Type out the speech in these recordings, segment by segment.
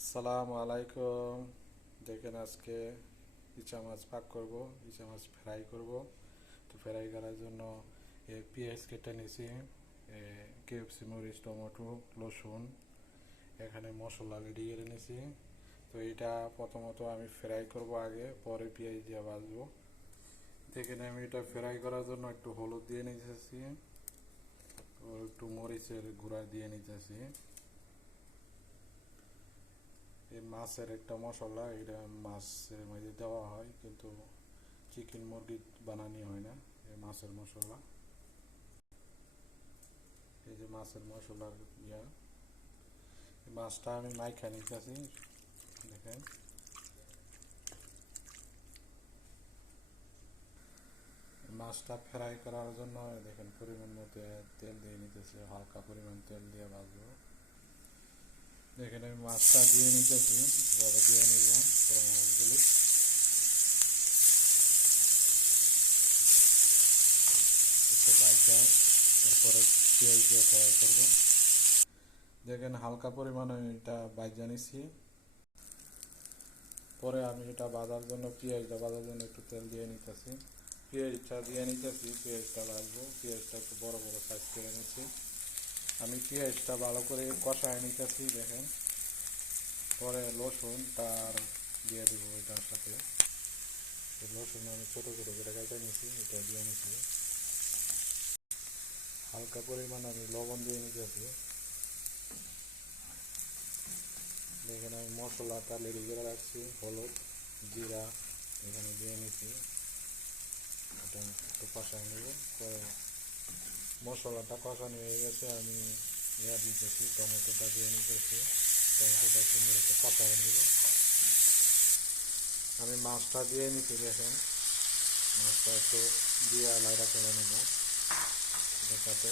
আসসালামু আলাইকুম। দেখেন আজকে ইচা মাছ পাক করব, ইচা মাছ ফ্রাই করব। তো ফ্রাই করার জন্য পেঁয়াজ কেটে নিয়েছি, কেএফসি মরিচ, টমেটো, রসুন, এখানে মশলা রেডি করে নিয়েছি। তো এটা প্রথমত আমি ফ্রাই করব আগে, পরে পেঁয়াজ দিয়ে ভাজবো। দেখেন আমি এটা ফ্রাই করার জন্য একটু হলুদ দিয়ে নিতেছি ও একটু মরিচের গুঁড়া দিয়ে নিতেছি। এই মাছের একটা মশলা, এটা মাছের মধ্যে দেওয়া হয়, কিন্তু চিকেন মুরগি বানানি হয় না। এই মাছের মশলা, এই যে মাছের মশলার ইয়া, এই মাছটা আমি মাইখা নিতেছি। দেখেন মাছটা ফ্রাই করার জন্য দেখেন পরিমাণ মতো তেল দিয়ে নিতেছি, হালকা পরিমাণ তেল দিয়ে ভাজবো। দেখেন আমি মাছটা দিয়ে নিতেছি, এভাবে দিয়ে নিব পুরো মাছগুলি। একটু ভাজা, এরপরে পেঁয়াজ দিয়ে ফ্রাই করবো। দেখেন হালকা পরিমাণে এটা ভাজা নিছি। পরে আমি এটা ভাজার জন্য, পেঁয়াজটা ভাজার জন্য একটু তেল দিয়ে নিতেছি। পেঁয়াজটা দিয়ে নিতেছি, পেঁয়াজটা ভাজবো। পেঁয়াজটা একটু বড় বড় সাইজ করে নিচ্ছি। আমি পেঁয়াজটা ভালো করে কষায় নিতেছি। দেখেন পরে রসুনটা দিয়ে দিব এটার সাথে। রসুন আমি ছোটো ছোটো করে কেটে নিছি, এটা দিয়ে নিছি। হালকা পরিমাণ আমি লবণ দিয়ে নিতেছি। দেখেন আমি মশলাটা রেডি করে রাখছি, হলুদ, জিরা এখানে দিয়ে নিছি। এটা একটু কষাই নেব। পরে মশলাটা কষানো হয়ে গেছে, আমি ইয়া দিতেছি, টমেটোটা দিয়ে নিতেছি। টমেটোটা সুন্দর একটু কষাই নেব। আমি মাছটা দিয়ে নিচ্ছি। দেখেন মাছটা একটু দিয়ে লাইড়া করে নেব এটার সাথে।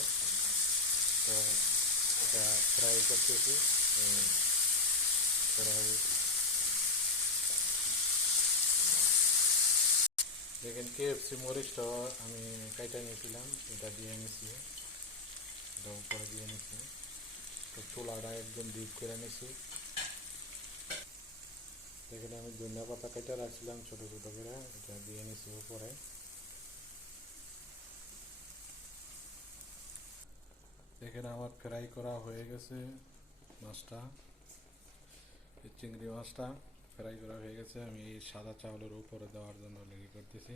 তো এটা ফ্রাই করতেছি। ফ্রাই, দেখেন কেএফসি মরিচটা আমি কাইটা নিয়েছিলাম, এটা দিয়ে নিছি, এটা উপরে দিয়ে নিছি। তো চুলাটা একদম ডিপ করে নিছি। দেখেন আমি ধনিয়া পাতা কেটে রাখছিলাম ছোটো ছোটো করে, এটা দিয়ে নিছি উপরে। দেখেন আমার ফ্রাই করা হয়ে গেছে মাছটা, এই চিংড়ি মাছটা ফ্রাই করা হয়ে গেছে। আমি এই সাদা চাউলের উপরে দেওয়ার জন্য লেগে করতেছি।